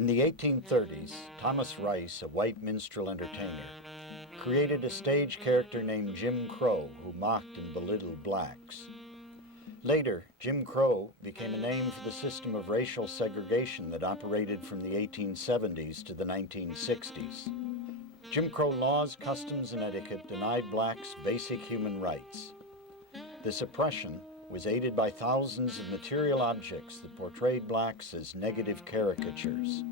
In the 1830s, Thomas Rice, a white minstrel entertainer, created a stage character named Jim Crow who mocked and belittled blacks. Later, Jim Crow became a name for the system of racial segregation that operated from the 1870s to the 1960s. Jim Crow laws, customs, and etiquette denied blacks basic human rights. This oppression was aided by thousands of material objects that portrayed blacks as negative caricatures.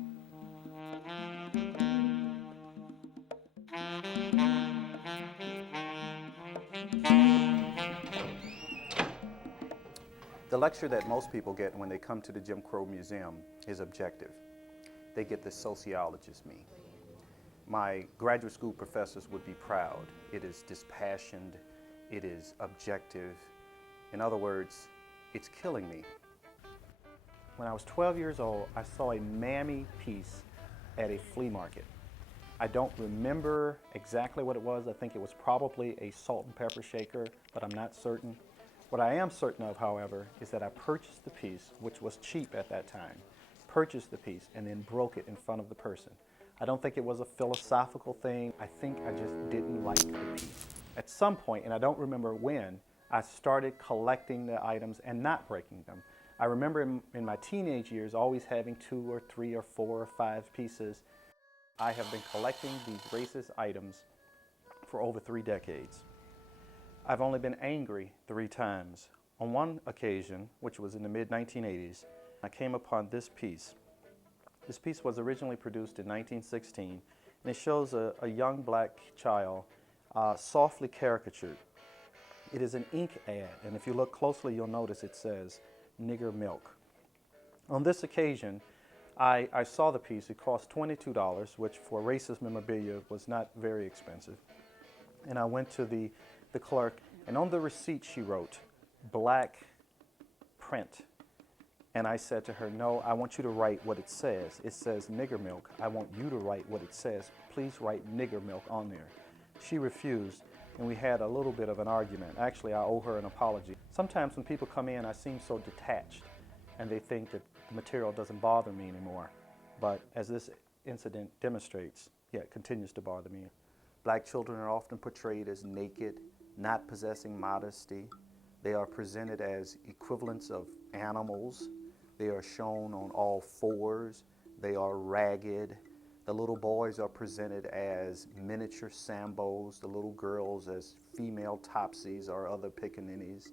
The lecture that most people get when they come to the Jim Crow Museum is objective. They get the sociologist me. My graduate school professors would be proud. It is dispassioned, it is objective. In other words, it's killing me. When I was 12 years old, I saw a mammy piece at a flea market. I don't remember exactly what it was. I think it was probably a salt and pepper shaker, but I'm not certain. What I am certain of, however, is that I purchased the piece, which was cheap at that time, purchased the piece, and then broke it in front of the person. I don't think it was a philosophical thing. I think I just didn't like the piece. At some point, and I don't remember when, I started collecting the items and not breaking them. I remember in my teenage years always having 2 or 3 or 4 or 5 pieces. I have been collecting these racist items for over 3 decades. I've only been angry 3 times. On one occasion, which was in the mid-1980s, I came upon this piece. This piece was originally produced in 1916, and it shows a young black child softly caricatured. It is an ink ad, and if you look closely, you'll notice it says, "Nigger milk." On this occasion, I saw the piece. It cost $22, which for racist memorabilia was not very expensive. And I went to the clerk, and on the receipt she wrote, "Black print." And I said to her, "No, I want you to write what it says. It says nigger milk. I want you to write what it says. Please write nigger milk on there." She refused, and we had a little bit of an argument. Actually, I owe her an apology. Sometimes when people come in, I seem so detached, and they think that the material doesn't bother me anymore. But as this incident demonstrates, yeah, it continues to bother me. Black children are often portrayed as naked, not possessing modesty. They are presented as equivalents of animals. They are shown on all fours. They are ragged. The little boys are presented as miniature Sambos, the little girls as female Topsies or other pickaninnies.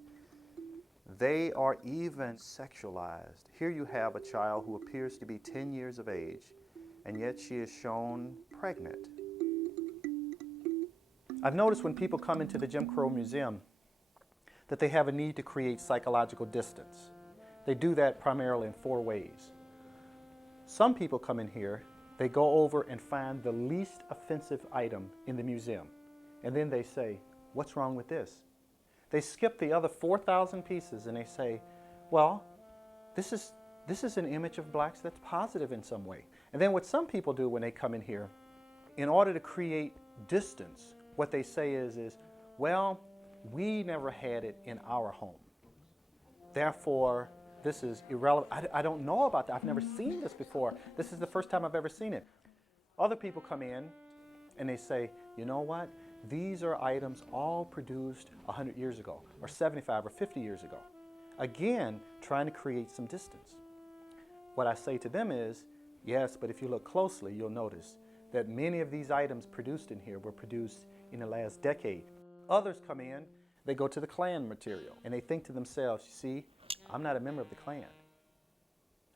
They are even sexualized. Here you have a child who appears to be 10 years of age, and yet she is shown pregnant. I've noticed when people come into the Jim Crow Museum that they have a need to create psychological distance. They do that primarily in 4 ways. Some people come in here, they go over and find the least offensive item in the museum, and then they say, "What's wrong with this?" They skip the other 4,000 pieces and they say, "Well, this is an image of blacks that's positive in some way." And then what some people do when they come in here, in order to create distance, what they say is, "Well, we never had it in our home. Therefore, this is irrelevant. I don't know about that. I've never seen this before. This is the first time I've ever seen it." Other people come in and they say, "You know what? These are items all produced 100 years ago, or 75 or 50 years ago." Again, trying to create some distance. What I say to them is, yes, but if you look closely, you'll notice that many of these items produced in here were produced in the last decade. Others come in, they go to the Klan material, and they think to themselves, "You see, I'm not a member of the Klan.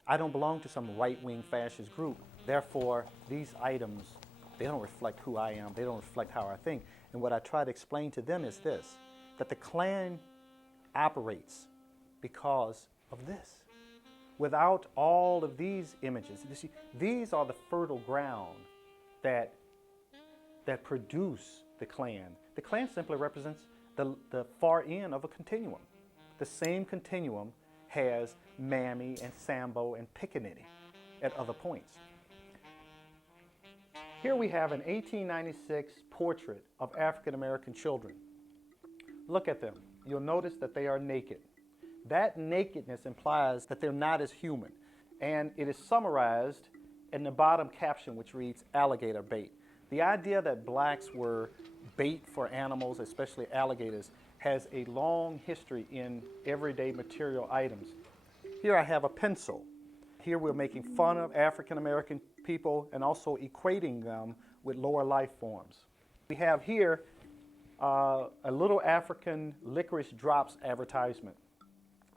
I don't belong to some right-wing fascist group. Therefore, these items, they don't reflect who I am. They don't reflect how I think." And what I try to explain to them is this, that the Klan operates because of this. Without all of these images, you see, these are the fertile ground that produce the Klan. The Klan simply represents the far end of a continuum. The same continuum has Mammy and Sambo and Pickaninny at other points. Here we have an 1896 portrait of African American children. Look at them. You'll notice that they are naked. That nakedness implies that they're not as human. And it is summarized and the bottom caption which reads alligator bait. The idea that blacks were bait for animals, especially alligators, has a long history in everyday material items. Here I have a pencil. Here we're making fun of African American people and also equating them with lower life forms. We have here a little African licorice drops advertisement.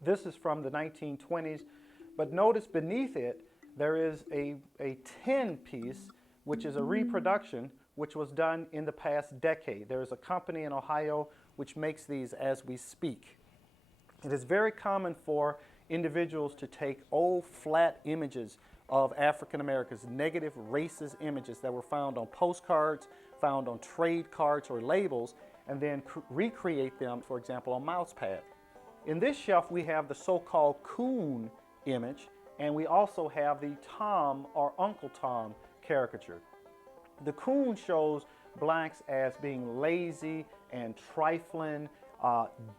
This is from the 1920s, but notice beneath it there is a tin piece which is a reproduction which was done in the past decade. There is a company in Ohio which makes these as we speak. It is very common for individuals to take old flat images of African Americans, negative racist images that were found on postcards, found on trade cards or labels, and then recreate them, for example, on mouse pads. In this shelf we have the so-called coon image, and we also have the Tom or Uncle Tom caricature. The coon shows blacks as being lazy and trifling,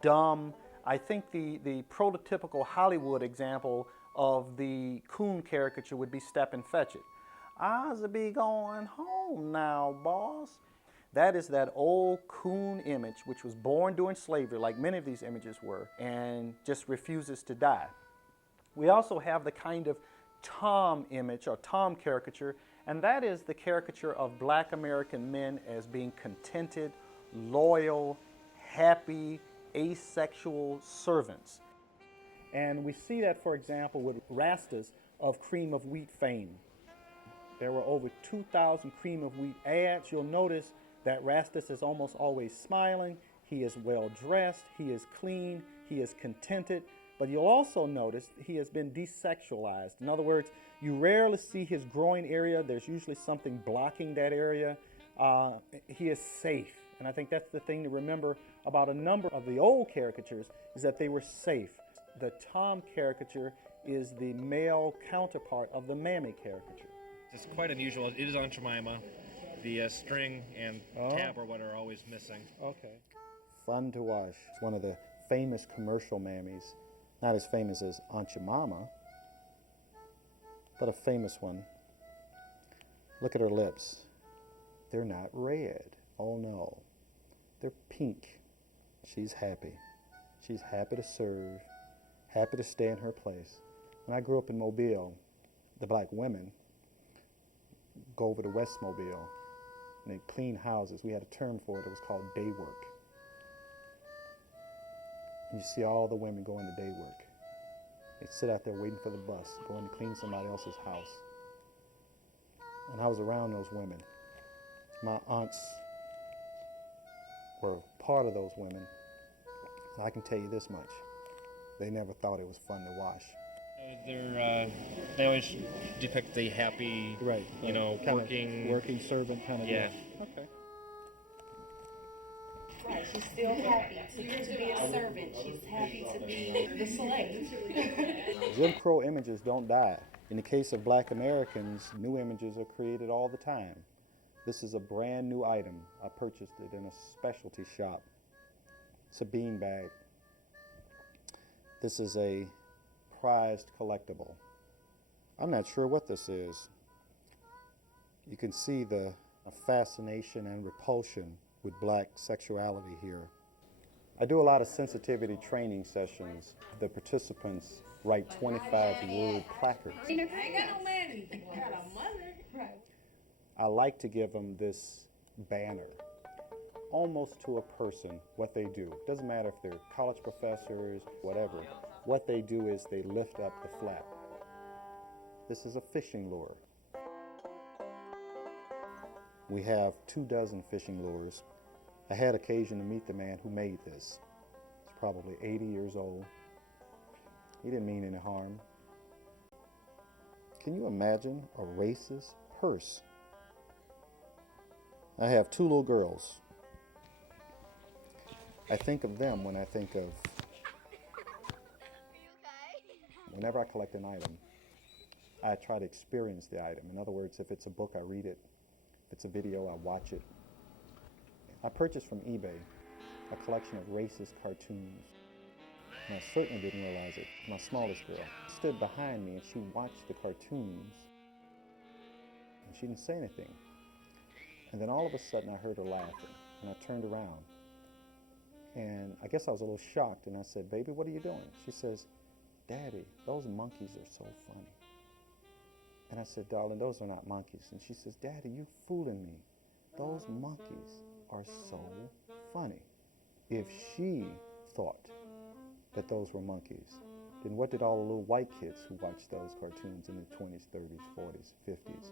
dumb. I think the prototypical Hollywood example of the coon caricature would be Step and Fetch It. I's a be going home now, boss. That is that old coon image which was born during slavery, like many of these images were, and just refuses to die. We also have the kind of Tom image or Tom caricature, and that is the caricature of black American men as being contented, loyal, happy, asexual servants. And we see that, for example, with Rastas of Cream of Wheat fame. There were over 2,000 Cream of Wheat ads. You'll notice that Rastas is almost always smiling. He is well dressed, he is clean, he is contented. But you'll also notice he has been desexualized. In other words, you rarely see his groin area. There's usually something blocking that area. He is safe. And I think that's the thing to remember about a number of the old caricatures, is that they were safe. The Tom caricature is the male counterpart of the Mammy caricature. It's quite unusual. It is on Jemima. The string and tab or what are always missing. Okay. Fun to watch. It's one of the famous commercial mammies. Not as famous as Aunt Jemima, but a famous one. Look at her lips. They're not red. Oh no. They're pink. She's happy. She's happy to serve, happy to stay in her place. When I grew up in Mobile, the black women go over to West Mobile and they clean houses. We had a term for it. It was called day work. And you see all the women going to day work. They sit out there waiting for the bus, going to clean somebody else's house. And I was around those women. My aunts were part of those women. And I can tell you this much. They never thought it was fun to wash. They always depict the happy, Right. you know, working servant kind of Yeah. deal. Okay. Right, she's still happy to be a servant. She's happy to be the slave. Jim Crow images don't die. In the case of black Americans, new images are created all the time. This is a brand new item. I purchased it in a specialty shop. It's a beanbag. This is a prized collectible. I'm not sure what this is. You can see the fascination and repulsion with black sexuality here. I do a lot of sensitivity training sessions. The participants write 25-word placards. I ain't got no money. I got a mother. Right. I like to give them this banner, almost to a person, what they do. Doesn't matter if they're college professors, whatever. What they do is they lift up the flap. This is a fishing lure. We have 24 fishing lures. I had occasion to meet the man who made this. He's probably 80 years old. He didn't mean any harm. Can you imagine a racist purse? I have 2 little girls. I think of them when I think of... Whenever I collect an item, I try to experience the item. In other words, if it's a book, I read it. If it's a video, I watch it. I purchased from eBay a collection of racist cartoons. And I certainly didn't realize it. My smallest girl stood behind me and she watched the cartoons. She didn't say anything. And then all of a sudden I heard her laughing, and I turned around. And I guess I was a little shocked, and I said, "Baby, what are you doing?" She says, "Daddy, those monkeys are so funny." And I said, "Darling, those are not monkeys." And she says, "Daddy, you fooling me. Those monkeys are so funny." If she thought that those were monkeys, then what did all the little white kids who watched those cartoons in the 20s, 30s, 40s, 50s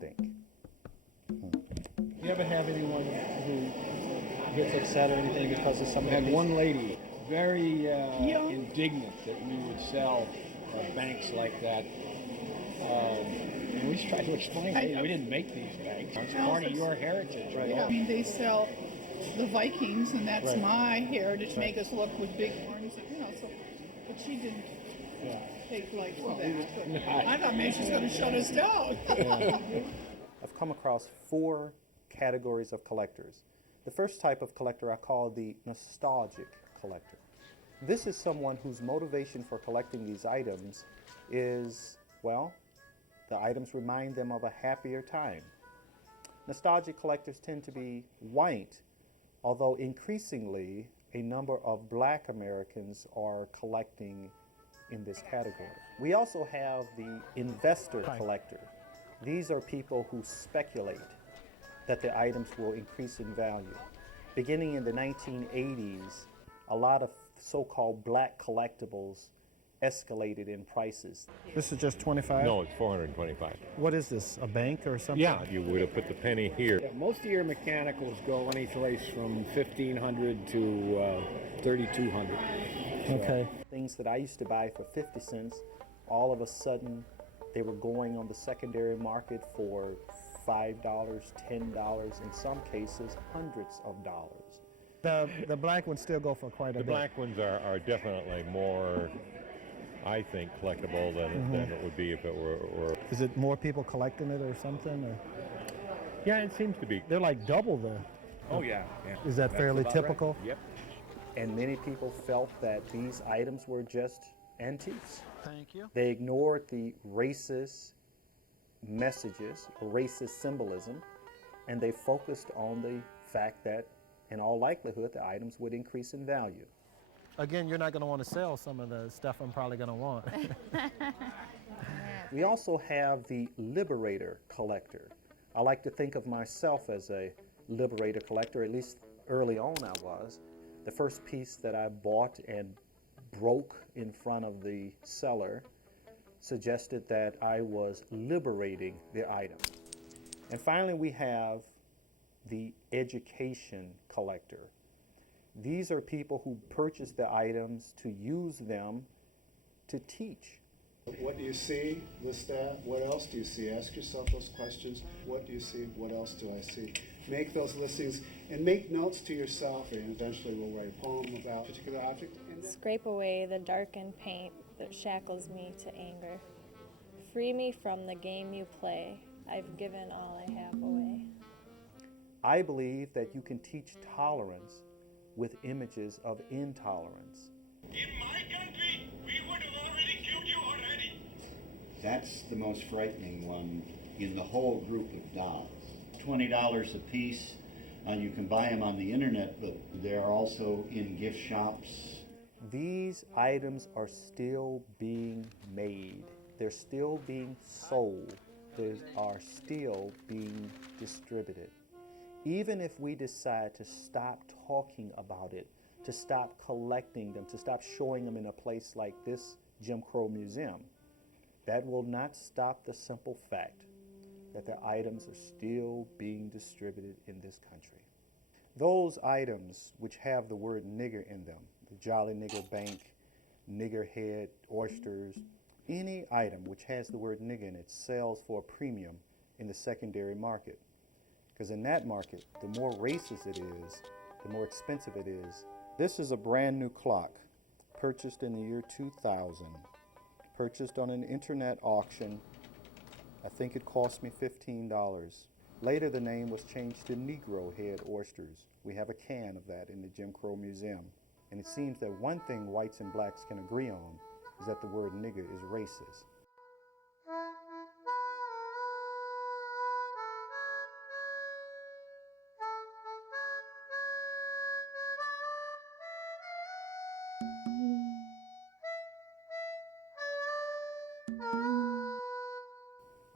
think? You ever have anyone who gets upset or anything because of something? I had one lady very indignant that we would sell banks like that. And we tried to explain, hey, we didn't make these banks. It's part of your heritage. Right. Yeah. I mean, they sell the Vikings, and that's my heritage. Make us look with big horns, you know. So, but she didn't take light to that. I thought maybe she's going to shut us down. I've come across 4 categories of collectors. The first type of collector I call the nostalgic collector. This is someone whose motivation for collecting these items is, well, the items remind them of a happier time. Nostalgic collectors tend to be white, although increasingly a number of black Americans are collecting in this category. We also have the investor collector. These are people who speculate that the items will increase in value. Beginning in the 1980s, a lot of so-called black collectibles escalated in prices. This is just 25? No, it's 425. What is this, a bank or something? Yeah, you would have put the penny here. Yeah, most of your mechanicals go any place from 1,500 to 3,200. Okay. Things that I used to buy for 50 cents, all of a sudden they were going on the secondary market for $5, $10, in some cases hundreds of dollars. The black ones still go for quite a The bit. black ones are definitely more, I think, collectible than it would be if it were. Is it more people collecting it or something? Or? Yeah, it seems to be. They're like double the. Oh, yeah. Is that fairly about typical? Right. Yep. And many people felt that these items were just antiques. Thank you. They ignored the racist messages, or racist symbolism, and they focused on the fact that, in all likelihood, the items would increase in value. Again, you're not going to want to sell some of the stuff I'm probably going to want. We also have the liberator collector. I like to think of myself as a liberator collector, at least early on I was. The first piece that I bought and broke in front of the seller suggested that I was liberating the item. And finally, we have the education collector. These are people who purchase the items to use them to teach. What do you see? List that. What else do you see? Ask yourself those questions. What do you see? What else do I see? Make those listings and make notes to yourself, and eventually we'll write a poem about a particular object. Scrape away the darkened paint that shackles me to anger. Free me from the game you play. I've given all I have away. I believe that you can teach tolerance with images of intolerance. In my country, we would have already killed you already. That's the most frightening one in the whole group of dolls. $20 a piece. You can buy them on the internet, but they're also in gift shops. These items are still being made. They're still being sold. They are still being distributed. Even if we decide to stop talking about it, to stop collecting them, to stop showing them in a place like this Jim Crow Museum, that will not stop the simple fact that the items are still being distributed in this country. Those items which have the word nigger in them, the Jolly Nigger Bank, nigger head, oysters, any item which has the word nigger in it sells for a premium in the secondary market. Because in that market, the more racist it is, the more expensive it is. This is a brand new clock, purchased in the year 2000, purchased on an internet auction. I think it cost me $15. Later, the name was changed to Negro Head Oysters. We have a can of that in the Jim Crow Museum. And it seems that one thing whites and blacks can agree on is that the word nigger is racist.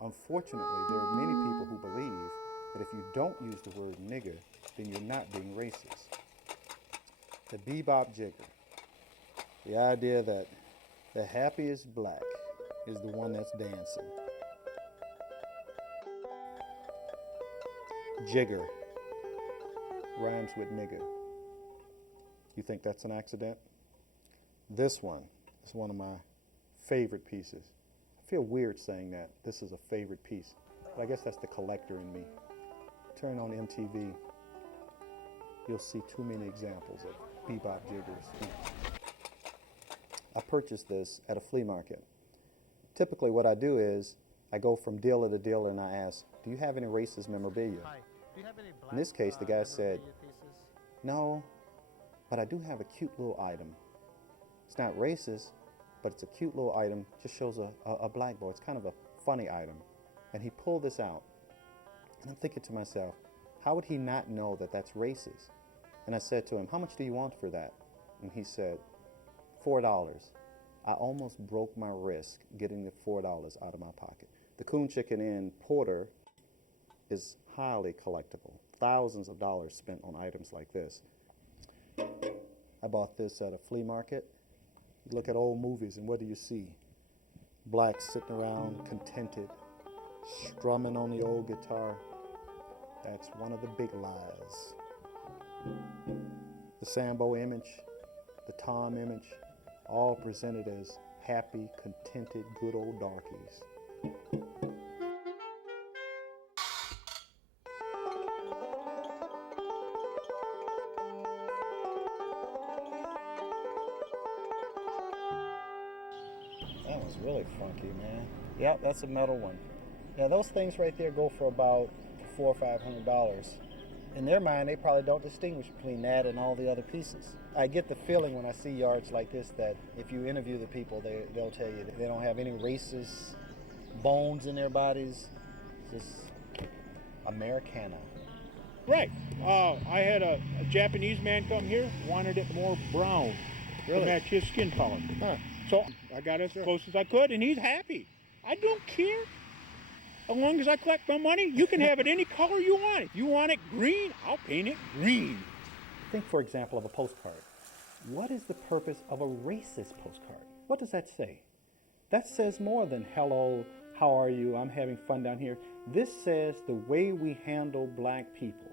Unfortunately, there are many people who believe that if you don't use the word nigger, then you're not being racist. The bebop jigger. The idea that the happiest black is the one that's dancing. Jigger rhymes with nigger. You think that's an accident? This one is one of my favorite pieces. I feel weird saying that this is a favorite piece, but I guess that's the collector in me. Turn on MTV, you'll see too many examples of bebop jiggers. I purchased this at a flea market. Typically what I do is I go from dealer to dealer and I ask, do you have any racist memorabilia? Hi. Do you have any black, In this case, the guy said, memorabilia pieces? no, but I do have a cute little item. It's not racist, but it's a cute little item, just shows a black boy. It's kind of a funny item. And he pulled this out. And I'm thinking to myself, how would he not know that that's racist? And I said to him, how much do you want for that? And he said, $4. I almost broke my wrist getting the $4 out of my pocket. The Coon Chicken Inn Porter is highly collectible. Thousands of dollars spent on items like this. I bought this at a flea market. You look at old movies and what do you see? Blacks sitting around contented, strumming on the old guitar. That's one of the big lies. The Sambo image, the Tom image, all presented as happy, contented, good old darkies. That was really funky, man. Yep, that's a metal one. Yeah, those things right there go for about $400 or $500. In their mind, they probably don't distinguish between that and all the other pieces. I get the feeling when I see yards like this that if you interview the people, they'll tell you that they don't have any racist bones in their bodies. It's just Americana. Right. I had a Japanese man come here, wanted it more brown Really? to match his skin color. Huh. So I got as close as I could, and he's happy. I don't care. As long as I collect my money, you can have it any color you want. If you want it green, I'll paint it green. Think, for example, of a postcard. What is the purpose of a racist postcard? What does that say? That says more than, hello, how are you, I'm having fun down here. This says the way we handle black people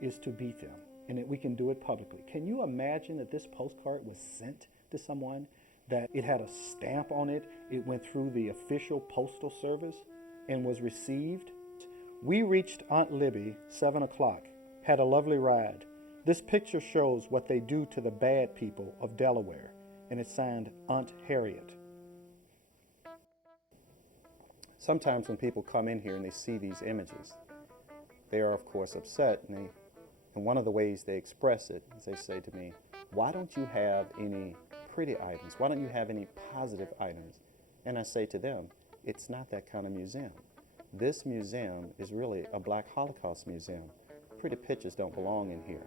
is to beat them, and that we can do it publicly. Can you imagine that this postcard was sent to someone, that it had a stamp on it, it went through the official postal service, and was received? We reached Aunt Libby, 7 o'clock, had a lovely ride. This picture shows what they do to the bad people of Delaware, and it's signed Aunt Harriet. Sometimes when people come in here and they see these images, they are of course upset, and one of the ways they express it is they say to me, why don't you have any pretty items? Why don't you have any positive items? And I say to them, it's not that kind of museum. This museum is really a Black Holocaust museum. Pretty pictures don't belong in here.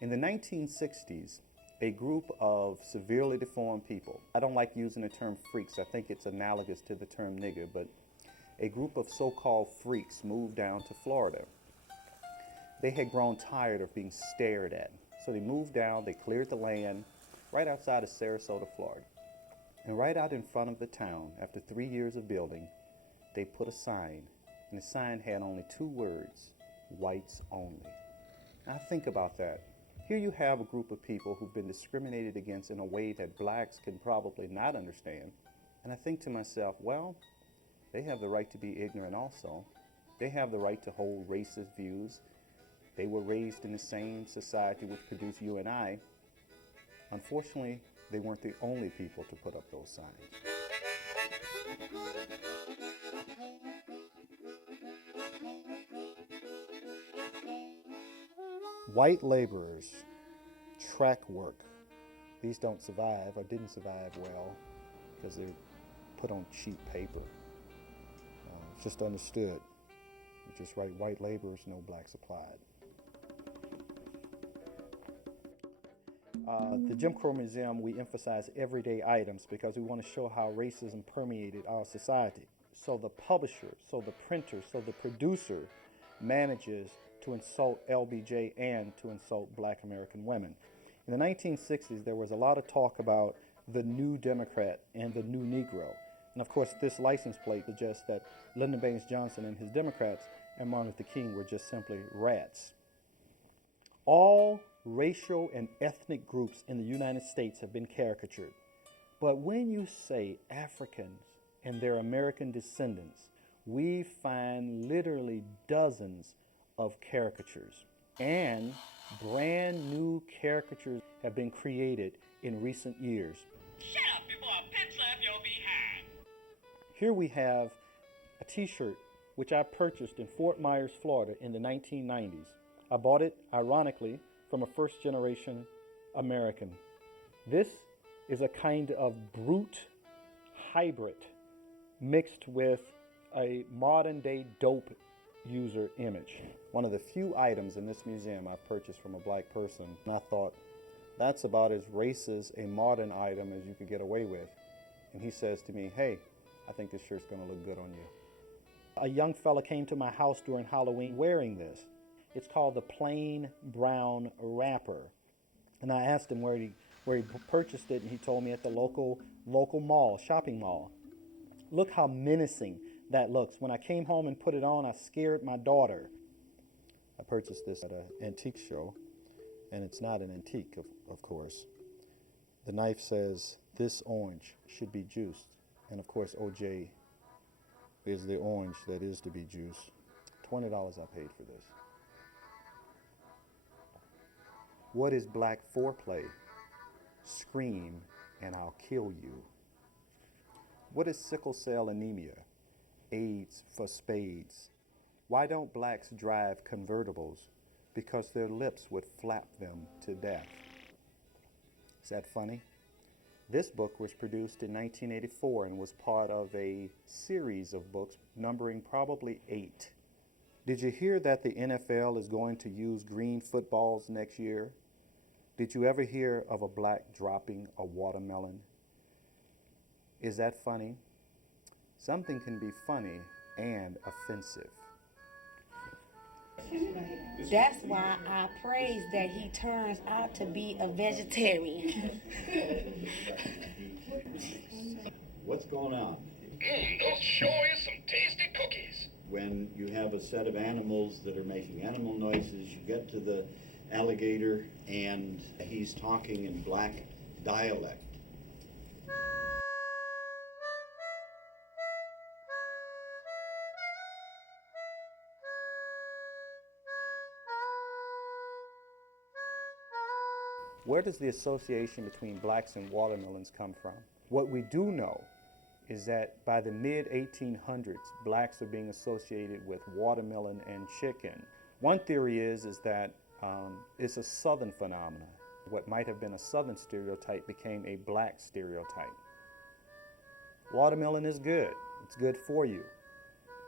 In the 1960s, a group of severely deformed people, I don't like using the term freaks, I think it's analogous to the term nigger, but a group of so-called freaks moved down to Florida. They had grown tired of being stared at, so they moved down, they cleared the land right outside of Sarasota, Florida. And right out in front of the town, after 3 years of building, they put a sign, and the sign had only 2 words, whites only. Now think about that. Here you have a group of people who've been discriminated against in a way that blacks can probably not understand. And I think to myself, well, they have the right to be ignorant also. They have the right to hold racist views. They were raised in the same society which produced you and I. Unfortunately, they weren't the only people to put up those signs. White laborers, track work. These don't survive, or didn't survive well, because they're put on cheap paper. It's just understood. You just write white laborers, no blacks applied. The Jim Crow Museum, we emphasize everyday items because we want to show how racism permeated our society. So the publisher, so the printer, so the producer manages to insult LBJ and to insult black American women. In the 1960s, there was a lot of talk about the new Democrat and the new Negro. And of course, this license plate suggests that Lyndon Baines Johnson and his Democrats and Martin Luther King were just simply rats. All racial and ethnic groups in the United States have been caricatured. But when you say Africans and their American descendants, we find literally dozens of caricatures. And brand new caricatures have been created in recent years. Shut up before I pet slap your behind. Here we have a t-shirt which I purchased in Fort Myers, Florida in the 1990s. I bought it, ironically, from a first-generation American. This is a kind of brute hybrid mixed with a modern-day dope user image. One of the few items in this museum I've purchased from a black person, and I thought, that's about as racist a modern item as you could get away with. And he says to me, hey, I think this shirt's gonna look good on you. A young fella came to my house during Halloween wearing this. It's called the plain brown wrapper. And I asked him where he purchased it, and he told me at the local mall, shopping mall. Look how menacing that looks. When I came home and put it on, I scared my daughter. I purchased this at an antique show, and it's not an antique, of course. The knife says, this orange should be juiced. And of course, OJ is the orange that is to be juiced. $20 I paid for this. What is black foreplay? Scream and I'll kill you. What is sickle cell anemia? AIDS for spades. Why don't blacks drive convertibles? Because their lips would flap them to death. Is that funny? This book was produced in 1984 and was part of a series of books numbering probably 8. Did you hear that the NFL is going to use green footballs next year? Did you ever hear of a black dropping a watermelon? Is that funny? Something can be funny and offensive. That's why I praise that he turns out to be a vegetarian. What's going on? Those sure is some tasty cookies. When you have a set of animals that are making animal noises, you get to the alligator and he's talking in black dialect. Where does the association between blacks and watermelons come from? What we do know is that by the mid-1800s, blacks are being associated with watermelon and chicken. One theory is that it's a southern phenomenon. What might have been a southern stereotype became a black stereotype. Watermelon is good. It's good for you.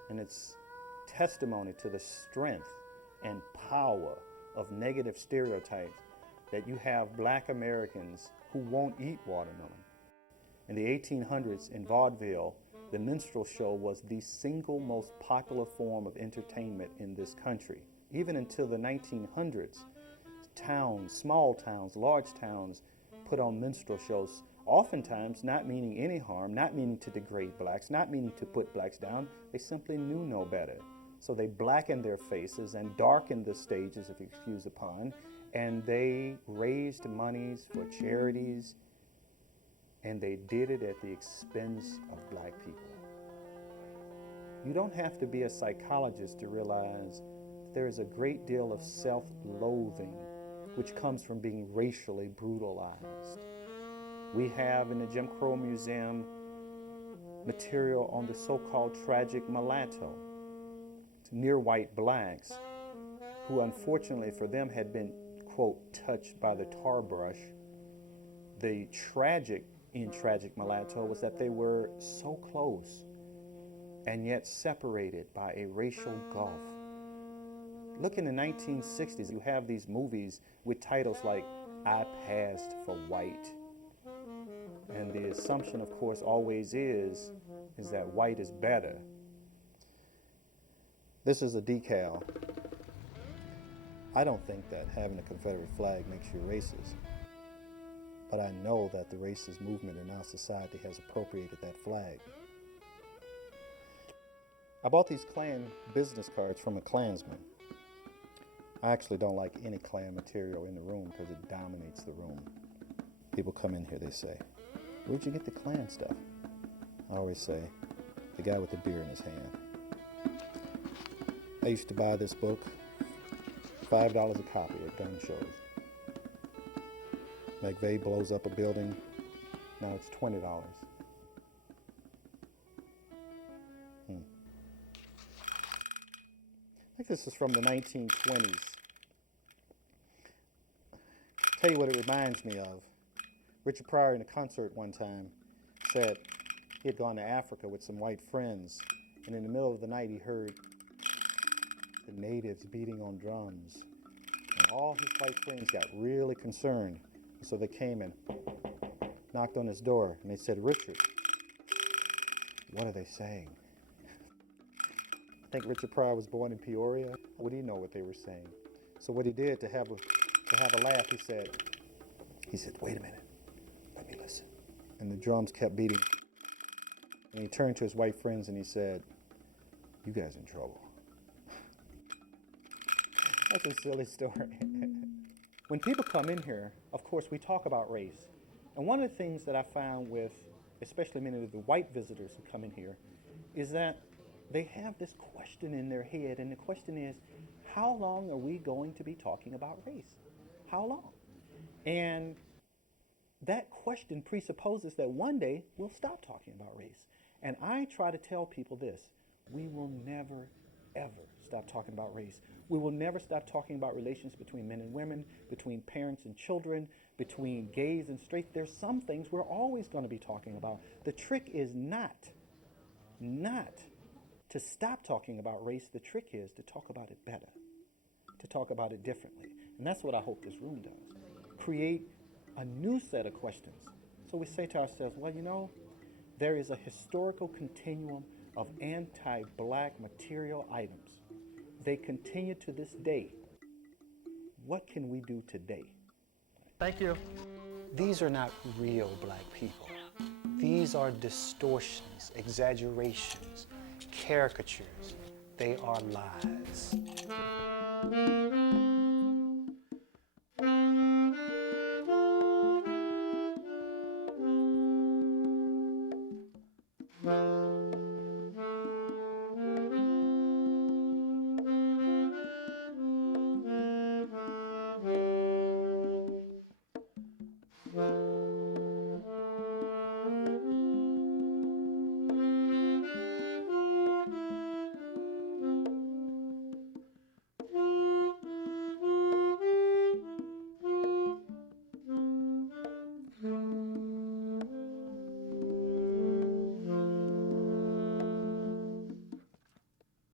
And it's testimony to the strength and power of negative stereotypes that you have black Americans who won't eat watermelon. In the 1800s in vaudeville, the minstrel show was the single most popular form of entertainment in this country. Even until the 1900s, towns, small towns, large towns put on minstrel shows, oftentimes not meaning any harm, not meaning to degrade blacks, not meaning to put blacks down. They simply knew no better. So they blackened their faces and darkened the stages, if you excuse the pun, and they raised monies for charities, and they did it at the expense of black people. You don't have to be a psychologist to realize there is a great deal of self-loathing which comes from being racially brutalized. We have in the Jim Crow Museum material on the so-called tragic mulatto, near white blacks, who unfortunately for them had been, quote, touched by the tar brush. The tragic in tragic mulatto was that they were so close and yet separated by a racial gulf. Look, in the 1960s, you have these movies with titles like I passed for white. And the assumption, of course, always is that white is better. This is a decal. I don't think that having a Confederate flag makes you racist, but I know that the racist movement in our society has appropriated that flag. I bought these Klan business cards from a Klansman. I actually don't like any Klan material in the room because it dominates the room. People come in here, they say, "Where'd you get the Klan stuff?" I always say, "The guy with the beer in his hand." I used to buy this book, $5 a copy at gun shows. McVeigh blows up a building, now it's $20. I think this is from the 1920s. Tell you what it reminds me of. Richard Pryor in a concert one time said he had gone to Africa with some white friends, and in the middle of the night he heard the natives beating on drums. And all his white friends got really concerned. So they came and knocked on his door, and they said, "Richard, what are they saying?" I think Richard Pryor was born in Peoria. Would he know what they were saying? So what he did to have a laugh, he said, "Wait a minute, let me listen." And the drums kept beating. And he turned to his white friends and he said, "You guys in trouble." That's a silly story. When people come in here, of course, we talk about race. And one of the things that I found with, especially many of the white visitors who come in here, is that they have this question in their head, and the question is, how long are we going to be talking about race? How long? And that question presupposes that one day we'll stop talking about race. And I try to tell people this: we will never, ever stop talking about race. We will never stop talking about relations between men and women, between parents and children, between gays and straight. There's some things we're always going to be talking about. The trick is not to stop talking about race. The trick is to talk about it better, to talk about it differently. And that's what I hope this room does. Create a new set of questions. So we say to ourselves, well, you know, there is a historical continuum of anti-black material items. They continue to this day. What can we do today? Thank you. These are not real black people. These are distortions, exaggerations, caricatures. They are lies.